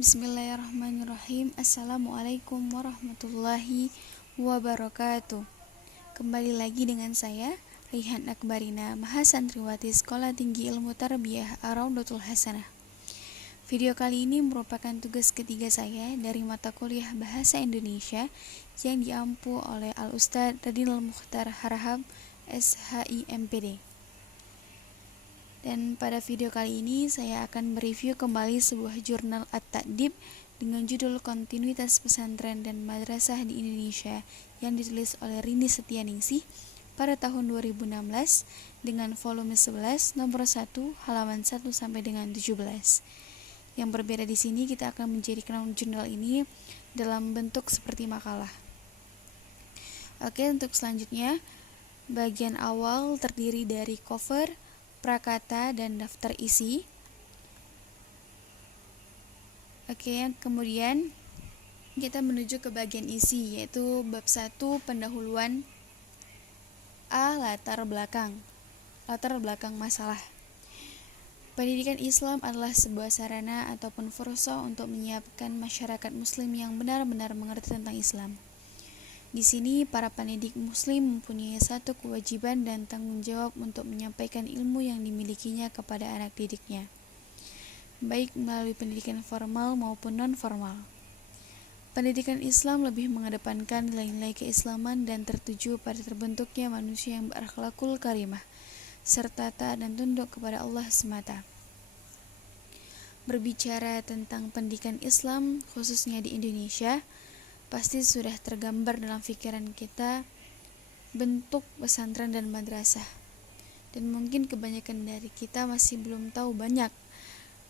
Bismillahirrahmanirrahim. Assalamualaikum warahmatullahi wabarakatuh. Kembali lagi dengan saya, Rihan Akbarina, Mahasantriwati Sekolah Tinggi Ilmu Tarbiyah Ar-Raudhatul Hasanah. Video kali ini merupakan tugas ketiga saya dari mata kuliah Bahasa Indonesia yang diampu oleh Al-Ustadz Radinal Mukhtar Harahap, SHIMPD. Dan pada video kali ini saya akan mereview kembali sebuah jurnal At-Ta'dib dengan judul Kontinuitas Pesantren dan Madrasah di Indonesia yang ditulis oleh Rini Setianingsih pada tahun 2016 dengan volume 11 nomor 1 halaman 1 sampai dengan 17. Yang berbeda di sini kita akan menjadikan jurnal ini dalam bentuk seperti makalah. Oke, untuk selanjutnya bagian awal terdiri dari cover, prakata, dan daftar isi. Oke, kemudian kita menuju ke bagian isi, yaitu bab 1 pendahuluan A. Latar belakang masalah. Pendidikan Islam adalah sebuah sarana ataupun fursa untuk menyiapkan masyarakat muslim yang benar-benar mengerti tentang Islam. Di sini, para pendidik muslim mempunyai satu kewajiban dan tanggung jawab untuk menyampaikan ilmu yang dimilikinya kepada anak didiknya, baik melalui pendidikan formal maupun non-formal. Pendidikan Islam lebih mengedepankan nilai-nilai keislaman dan tertuju pada terbentuknya manusia yang berakhlakul karimah, serta taat dan tunduk kepada Allah semata. Berbicara tentang pendidikan Islam, khususnya di Indonesia, pasti sudah tergambar dalam pikiran kita bentuk pesantren dan madrasah. Dan mungkin kebanyakan dari kita masih belum tahu banyak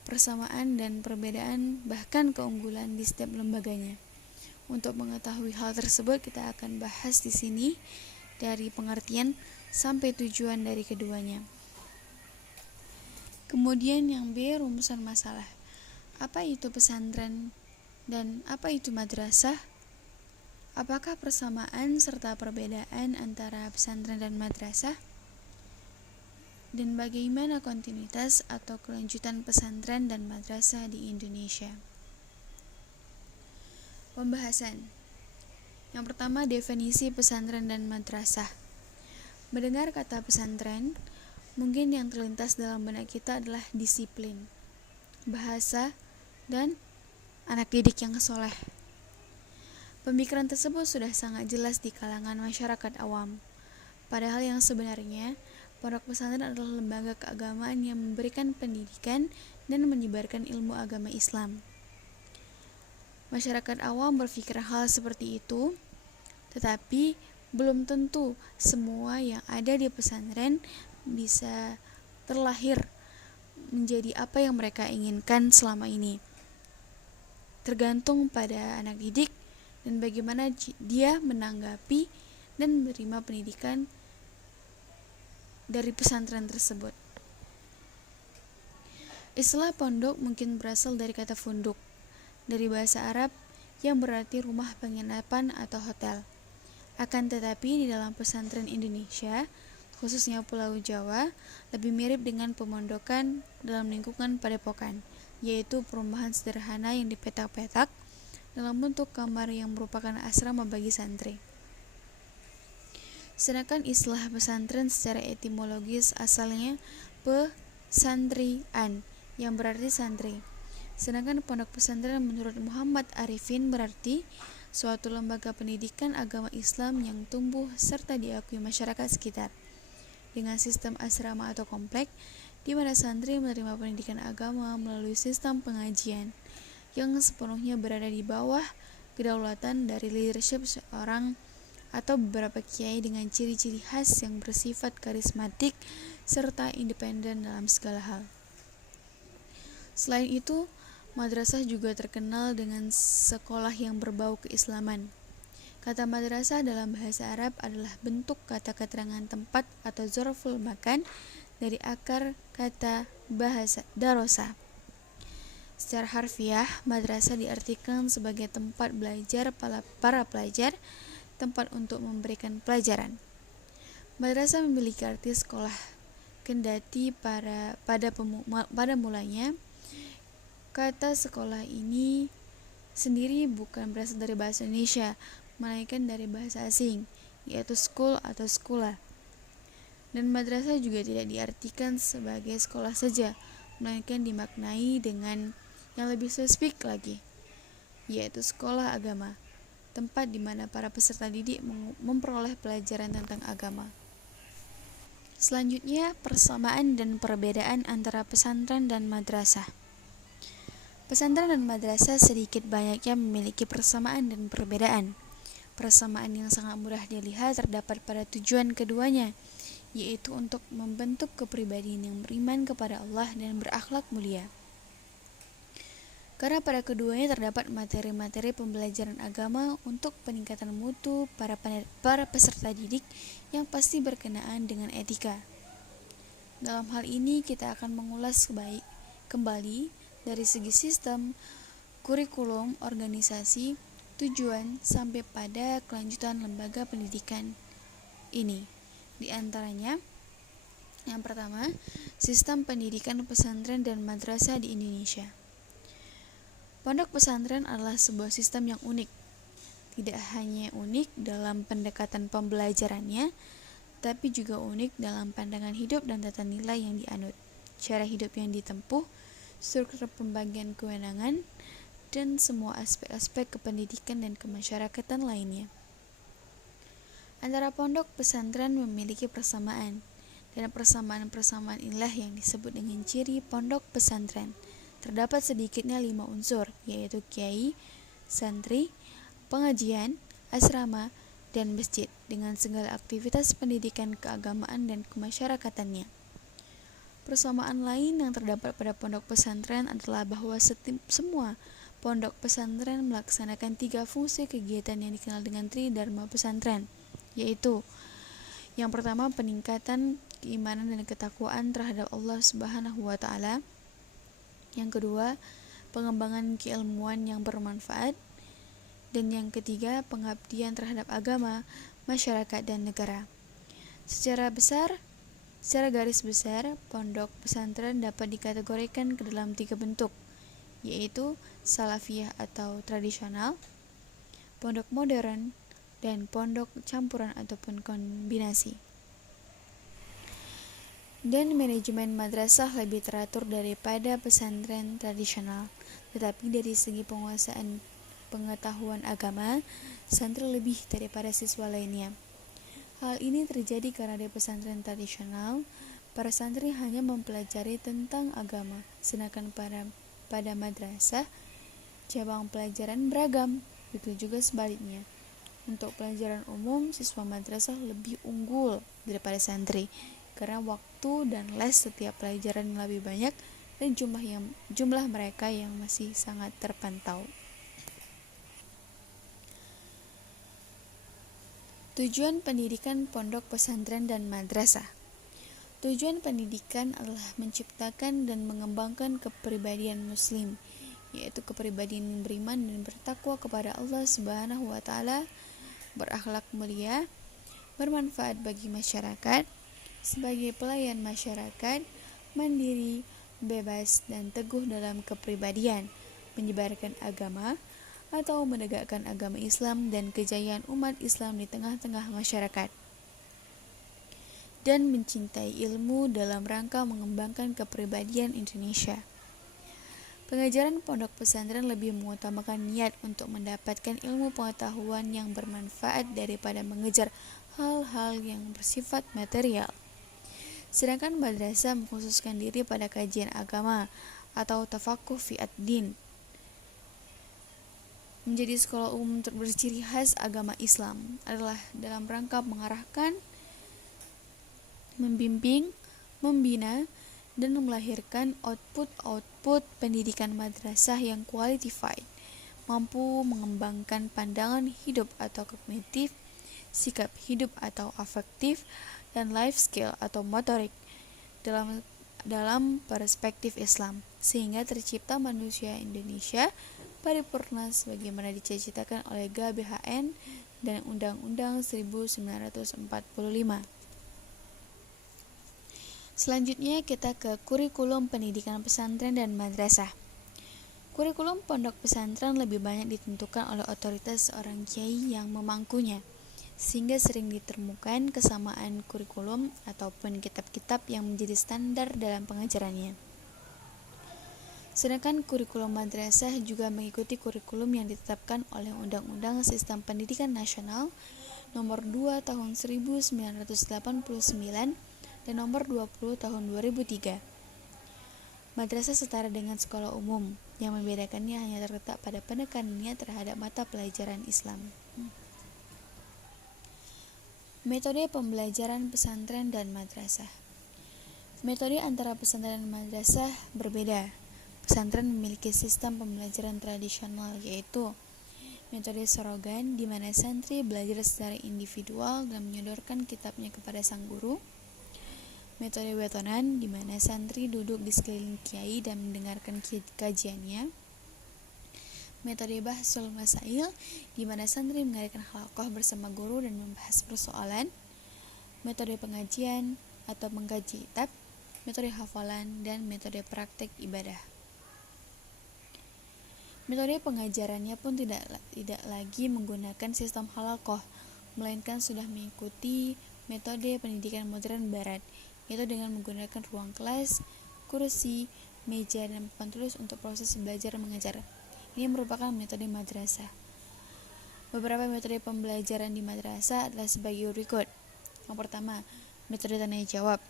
persamaan dan perbedaan, bahkan keunggulan di setiap lembaganya. Untuk mengetahui hal tersebut, kita akan bahas di sini dari pengertian sampai tujuan dari keduanya. Kemudian yang B, rumusan masalah. Apa itu pesantren dan apa itu madrasah? Apakah persamaan serta perbedaan antara pesantren dan madrasah? Dan bagaimana kontinuitas atau kelanjutan pesantren dan madrasah di Indonesia? Pembahasan. Yang pertama, definisi pesantren dan madrasah. Mendengar kata pesantren, mungkin yang terlintas dalam benak kita adalah disiplin, bahasa, dan anak didik yang soleh. Pemikiran tersebut sudah sangat jelas di kalangan masyarakat awam. Padahal yang sebenarnya, pondok pesantren adalah lembaga keagamaan yang memberikan pendidikan dan menyebarkan ilmu agama Islam. Masyarakat awam berpikir hal seperti itu, tetapi belum tentu semua yang ada di pesantren bisa terlahir menjadi apa yang mereka inginkan selama ini. Tergantung pada anak didik dan bagaimana dia menanggapi dan menerima pendidikan dari pesantren tersebut. Istilah pondok mungkin berasal dari kata funduk, dari bahasa Arab yang berarti rumah penginapan atau hotel. Akan tetapi di dalam pesantren Indonesia, khususnya Pulau Jawa, lebih mirip dengan pemondokan dalam lingkungan padepokan, yaitu perumahan sederhana yang dipetak-petak dalam bentuk kamar yang merupakan asrama bagi santri. Sedangkan istilah pesantren secara etimologis asalnya pesantrian yang berarti santri. Sedangkan pondok pesantren menurut Muhammad Arifin berarti suatu lembaga pendidikan agama Islam yang tumbuh serta diakui masyarakat sekitar dengan sistem asrama atau komplek di mana santri menerima pendidikan agama melalui sistem pengajian yang sepenuhnya berada di bawah kedaulatan dari leadership seorang atau beberapa kiai dengan ciri-ciri khas yang bersifat karismatik serta independen dalam segala hal. Selain itu, madrasah juga terkenal dengan sekolah yang berbau keislaman. Kata madrasah dalam bahasa Arab adalah bentuk kata keterangan tempat atau zorful makan dari akar kata bahasa darosa. Secara harfiah, madrasah diartikan sebagai tempat belajar para pelajar, tempat untuk memberikan pelajaran. Madrasah memiliki arti sekolah, kendati pada mulanya Kata sekolah ini sendiri bukan berasal dari bahasa Indonesia, melainkan dari bahasa asing, yaitu school atau sekolah. Dan madrasah juga tidak diartikan sebagai sekolah saja, melainkan dimaknai dengan yang lebih spesifik lagi, yaitu sekolah agama, tempat di mana para peserta didik memperoleh pelajaran tentang agama. Selanjutnya, persamaan dan perbedaan antara pesantren dan madrasah. Pesantren dan madrasah sedikit banyaknya memiliki persamaan dan perbedaan. Persamaan yang sangat mudah dilihat terdapat pada tujuan keduanya, yaitu untuk membentuk kepribadian yang beriman kepada Allah dan berakhlak mulia. Karena pada keduanya terdapat materi-materi pembelajaran agama untuk peningkatan mutu para peserta didik yang pasti berkenaan dengan etika. Dalam hal ini kita akan mengulas kembali dari segi sistem, kurikulum, organisasi, tujuan, sampai pada kelanjutan lembaga pendidikan ini. Di antaranya, yang pertama, sistem pendidikan pesantren dan madrasah di Indonesia. Pondok pesantren adalah sebuah sistem yang unik. Tidak hanya unik dalam pendekatan pembelajarannya, tapi juga unik dalam pandangan hidup dan tata nilai yang dianut, cara hidup yang ditempuh, struktur pembagian kewenangan, dan semua aspek-aspek kependidikan dan kemasyarakatan lainnya. Antara pondok pesantren memiliki persamaan, dan persamaan-persamaan inilah yang disebut dengan ciri pondok pesantren. Terdapat sedikitnya 5 unsur, yaitu kiai, santri, pengajian, asrama, dan masjid, dengan segala aktivitas pendidikan keagamaan dan kemasyarakatannya. Persamaan lain yang terdapat pada pondok pesantren adalah bahwa semua pondok pesantren melaksanakan 3 fungsi kegiatan yang dikenal dengan Tridharma pesantren, yaitu yang pertama, peningkatan keimanan dan ketakwaan terhadap Allah Subhanahu wa Ta'ala. Yang kedua, pengembangan keilmuan yang bermanfaat. Dan yang ketiga, pengabdian terhadap agama, masyarakat, dan negara. Secara garis besar, pondok pesantren dapat dikategorikan ke dalam 3 bentuk, yaitu salafiyah atau tradisional, pondok modern, dan pondok campuran ataupun kombinasi. Dan manajemen madrasah lebih teratur daripada pesantren tradisional, tetapi dari segi penguasaan pengetahuan agama, santri lebih daripada siswa lainnya. Hal ini terjadi karena di pesantren tradisional, para santri hanya mempelajari tentang agama, sedangkan pada madrasah, cabang pelajaran beragam, begitu juga sebaliknya. Untuk pelajaran umum, siswa madrasah lebih unggul daripada santri, karena waktu dan les setiap pelajaran lebih banyak dan jumlah mereka yang masih sangat terpantau. Tujuan pendidikan pondok pesantren dan madrasah. Tujuan pendidikan adalah menciptakan dan mengembangkan kepribadian muslim, yaitu kepribadian yang beriman dan bertakwa kepada Allah Subhanahu wa Ta'ala, berakhlak mulia, bermanfaat bagi masyarakat, sebagai pelayan masyarakat, mandiri, bebas, dan teguh dalam kepribadian, menyebarkan agama atau menegakkan agama Islam dan kejayaan umat Islam di tengah-tengah masyarakat, dan mencintai ilmu dalam rangka mengembangkan kepribadian Indonesia. Pengajaran pondok pesantren lebih mengutamakan niat untuk mendapatkan ilmu pengetahuan yang bermanfaat daripada mengejar hal-hal yang bersifat material. Sedangkan madrasah mengkhususkan diri pada kajian agama atau tafakuh fi ad-din, menjadi sekolah umum berciri khas agama Islam, adalah dalam rangka mengarahkan, membimbing, membina, dan melahirkan output pendidikan madrasah yang qualified, mampu mengembangkan pandangan hidup atau kognitif, sikap hidup atau afektif, dan life skill atau motorik dalam perspektif Islam, sehingga tercipta manusia Indonesia paripurna sebagaimana dicita-citakan oleh GBHN dan Undang-Undang 1945. Selanjutnya kita ke kurikulum pendidikan pesantren dan madrasah. Kurikulum pondok pesantren lebih banyak ditentukan oleh otoritas seorang kiai yang memangkunya, sehingga sering ditemukan kesamaan kurikulum ataupun kitab-kitab yang menjadi standar dalam pengajarannya. Sedangkan kurikulum madrasah juga mengikuti kurikulum yang ditetapkan oleh Undang-Undang Sistem Pendidikan Nasional Nomor 2 Tahun 1989 dan Nomor 20 Tahun 2003. Madrasah setara dengan sekolah umum, yang membedakannya hanya terletak pada penekanannya terhadap mata pelajaran Islam. Metode pembelajaran pesantren dan madrasah. Metode antara pesantren dan madrasah berbeda. Pesantren memiliki sistem pembelajaran tradisional, yaitu metode sorogan, di mana santri belajar secara individual dan menyodorkan kitabnya kepada sang guru. Metode wetonan, di mana santri duduk di sekeliling kiai dan mendengarkan kajiannya. Metode bahsul masail, di mana santri mengadakan halaqah bersama guru dan membahas persoalan. Metode pengajian atau mengkaji kitab, metode hafalan, dan metode praktek ibadah. Metode pengajarannya pun tidak lagi menggunakan sistem halaqah, melainkan sudah mengikuti metode pendidikan modern barat, yaitu dengan menggunakan ruang kelas, kursi, meja, dan papan tulis untuk proses belajar mengajar. Ini merupakan metode madrasah. Beberapa metode pembelajaran di madrasah adalah sebagai berikut. Yang pertama, metode tanya jawab,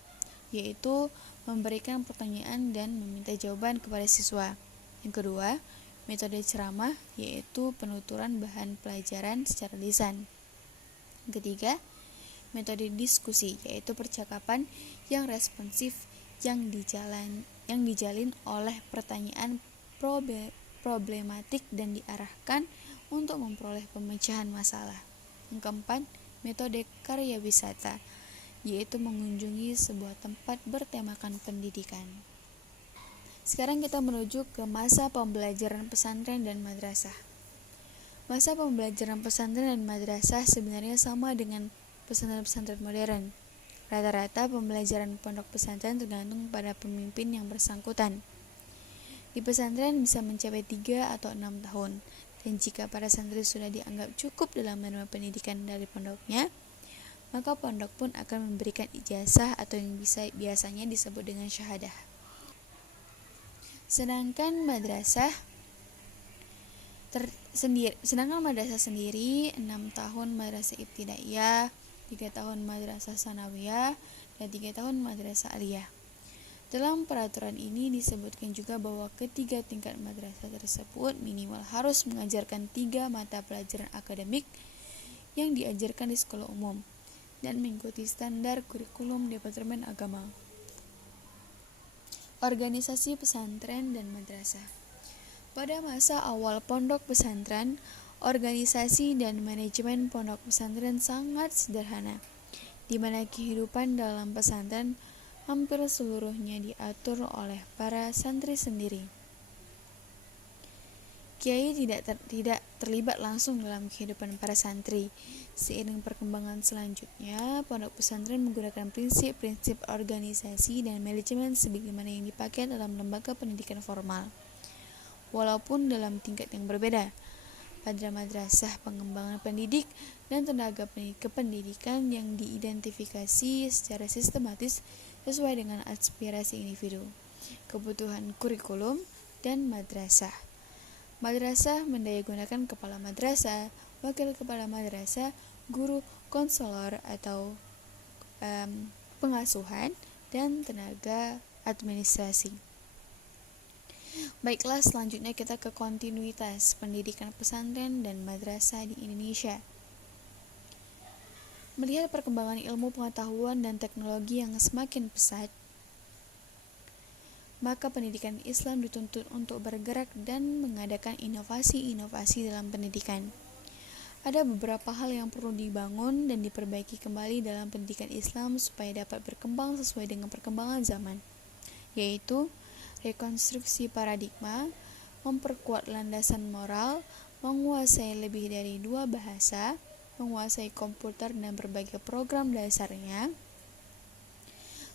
yaitu memberikan pertanyaan dan meminta jawaban kepada siswa. Yang kedua, metode ceramah, yaitu penuturan bahan pelajaran secara lisan. Yang ketiga, metode diskusi, yaitu percakapan yang responsif yang dijalin oleh pertanyaan problematik dan diarahkan untuk memperoleh pemecahan masalah. Yang keempat, metode karya wisata, yaitu mengunjungi sebuah tempat bertemakan pendidikan. Sekarang kita menuju ke masa pembelajaran pesantren dan madrasah. Masa pembelajaran pesantren dan madrasah sebenarnya sama dengan pesantren-pesantren modern. Rata-rata pembelajaran pondok pesantren tergantung pada pemimpin yang bersangkutan. Di pesantren bisa mencapai 3 atau 6 tahun, dan jika para santri sudah dianggap cukup dalam menerima pendidikan dari pondoknya, maka pondok pun akan memberikan ijazah atau yang biasanya disebut dengan syahadah. Sedangkan madrasah sendiri 6 tahun madrasah ibtidaiyah, 3 tahun madrasah sanawiyah, dan 3 tahun madrasah aliyah. Dalam peraturan ini disebutkan juga bahwa ketiga tingkat madrasah tersebut minimal harus mengajarkan 3 mata pelajaran akademik yang diajarkan di sekolah umum dan mengikuti standar kurikulum Departemen Agama. Organisasi pesantren dan madrasah. Pada masa awal pondok pesantren, organisasi dan manajemen pondok pesantren sangat sederhana, di mana kehidupan dalam pesantren hampir seluruhnya diatur oleh para santri sendiri. Kiai tidak terlibat langsung dalam kehidupan para santri. Seiring perkembangan selanjutnya, pondok pesantren menggunakan prinsip-prinsip organisasi dan manajemen sebagaimana yang dipakai dalam lembaga pendidikan formal, walaupun dalam tingkat yang berbeda. Pada madrasah, pengembangan pendidik dan tenaga kependidikan yang diidentifikasi secara sistematis sesuai dengan aspirasi individu, kebutuhan kurikulum, dan madrasah. Madrasah mendayagunakan kepala madrasah, wakil kepala madrasah, guru, konselor atau pengasuhan, dan tenaga administrasi. Baiklah, selanjutnya kita ke kontinuitas pendidikan pesantren dan madrasah di Indonesia. Melihat perkembangan ilmu pengetahuan dan teknologi yang semakin pesat, maka pendidikan Islam dituntut untuk bergerak dan mengadakan inovasi-inovasi dalam pendidikan. Ada beberapa hal yang perlu dibangun dan diperbaiki kembali dalam pendidikan Islam supaya dapat berkembang sesuai dengan perkembangan zaman, yaitu rekonstruksi paradigma, memperkuat landasan moral, menguasai lebih dari 2 bahasa, menguasai komputer dan berbagai program dasarnya,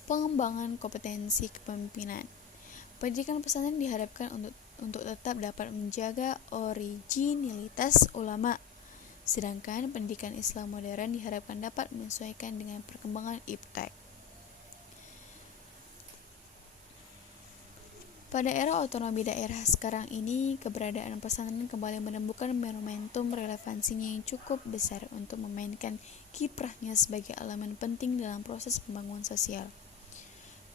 pengembangan kompetensi kepemimpinan. Pendidikan pesantren diharapkan untuk untuk tetap dapat menjaga originalitas ulama. Sedangkan pendidikan Islam modern diharapkan dapat menyesuaikan dengan perkembangan iptek. Pada era otonomi daerah sekarang ini, keberadaan pesantren kembali menemukan momentum relevansinya yang cukup besar untuk memainkan kiprahnya sebagai elemen penting dalam proses pembangunan sosial.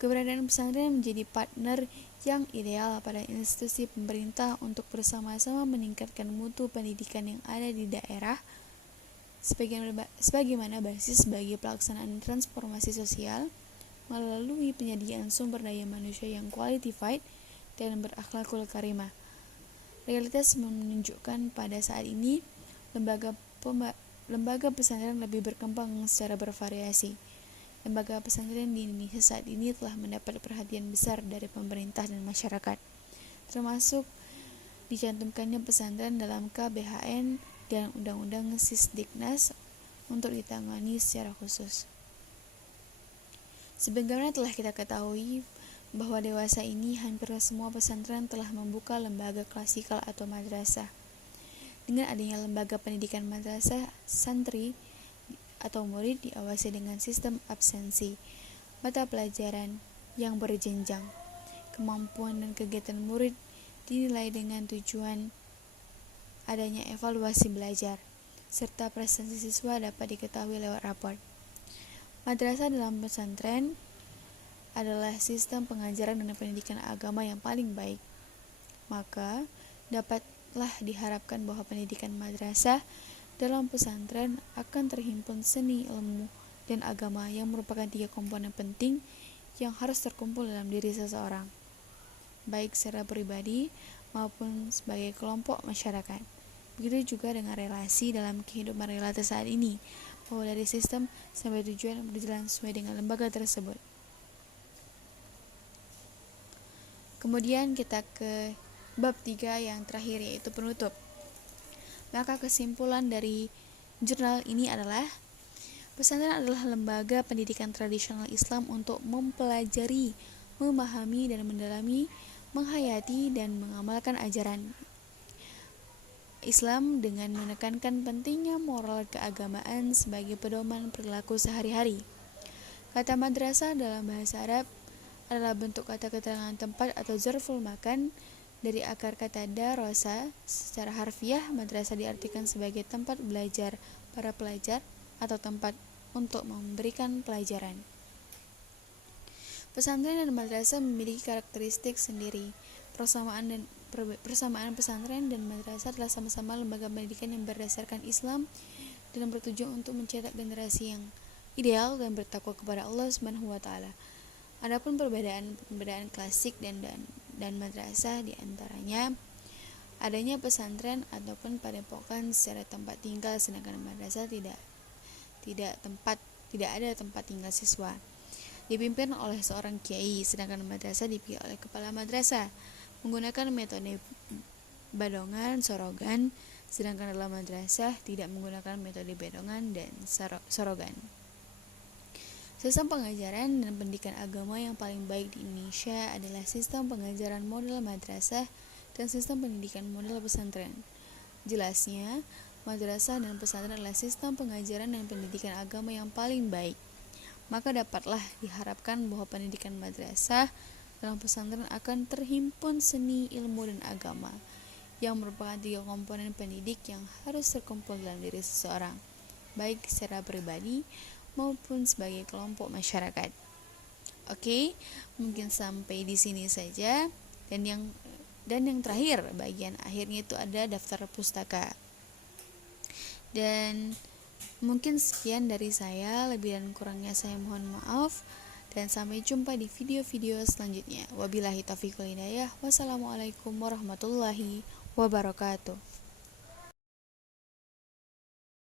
Keberadaan pesantren menjadi partner yang ideal pada institusi pemerintah untuk bersama-sama meningkatkan mutu pendidikan yang ada di daerah, sebagaimana basis bagi pelaksanaan transformasi sosial melalui penyediaan sumber daya manusia yang qualified dan berakhlakul karimah. Realitas menunjukkan pada saat ini lembaga pesantren lebih berkembang secara bervariasi. Lembaga pesantren di Indonesia saat ini telah mendapat perhatian besar dari pemerintah dan masyarakat, termasuk dicantumkannya pesantren dalam KBHN dan Undang-Undang Sisdiknas untuk ditangani secara khusus. Sebagaimana telah kita ketahui bahwa dewasa ini hampir semua pesantren telah membuka lembaga klasikal atau madrasah. Dengan adanya lembaga pendidikan madrasah, santri atau murid diawasi dengan sistem absensi, mata pelajaran yang berjenjang, kemampuan dan kegiatan murid dinilai dengan tujuan adanya evaluasi belajar, serta prestasi siswa dapat diketahui lewat rapor. Madrasah dalam pesantren adalah sistem pengajaran dan pendidikan agama yang paling baik. Maka, dapatlah diharapkan bahwa pendidikan madrasah dalam pesantren akan terhimpun seni, ilmu, dan agama yang merupakan 3 komponen penting yang harus terkumpul dalam diri seseorang, baik secara pribadi maupun sebagai kelompok masyarakat. Begitu juga dengan relasi dalam kehidupan relatif saat ini, bahwa dari sistem sampai tujuan berjalan sesuai dengan lembaga tersebut. Kemudian kita ke bab 3 yang terakhir, yaitu penutup. Maka kesimpulan dari jurnal ini adalah pesantren adalah lembaga pendidikan tradisional Islam untuk mempelajari, memahami dan mendalami, menghayati dan mengamalkan ajaran Islam dengan menekankan pentingnya moral keagamaan sebagai pedoman perilaku sehari-hari. Kata madrasah dalam bahasa Arab adalah bentuk kata keterangan tempat atau zarful makan dari akar kata darasa. Secara harfiah, madrasah diartikan sebagai tempat belajar para pelajar atau tempat untuk memberikan pelajaran. Pesantren dan madrasah memiliki karakteristik sendiri. Persamaan pesantren dan madrasah adalah sama-sama lembaga pendidikan yang berdasarkan Islam dan bertujuan untuk mencetak generasi yang ideal dan bertakwa kepada Allah Subhanahu wa taala. Adapun perbedaan klasik dan madrasah diantaranya adanya pesantren ataupun padepokan secara tempat tinggal, sedangkan madrasah tidak ada tempat tinggal siswa. Dipimpin oleh seorang kiai, sedangkan madrasah dipimpin oleh kepala madrasah menggunakan metode badongan sorogan, sedangkan dalam madrasah tidak menggunakan metode badongan dan sorogan. Sistem pengajaran dan pendidikan agama yang paling baik di Indonesia adalah sistem pengajaran model madrasah dan sistem pendidikan model pesantren. Jelasnya, madrasah dan pesantren adalah sistem pengajaran dan pendidikan agama yang paling baik. Maka dapatlah diharapkan bahwa pendidikan madrasah dalam pesantren akan terhimpun seni, ilmu, dan agama, yang merupakan 3 komponen pendidik yang harus terkumpul dalam diri seseorang, baik secara pribadi maupun sebagai kelompok masyarakat. Oke, mungkin sampai di sini saja. Dan yang terakhir, bagian akhirnya itu ada daftar pustaka. Dan mungkin sekian dari saya, lebih dan kurangnya saya mohon maaf. Dan sampai jumpa di video-video selanjutnya. Wabillahi taufiq wal hidayah. Wassalamualaikum warahmatullahi wabarakatuh.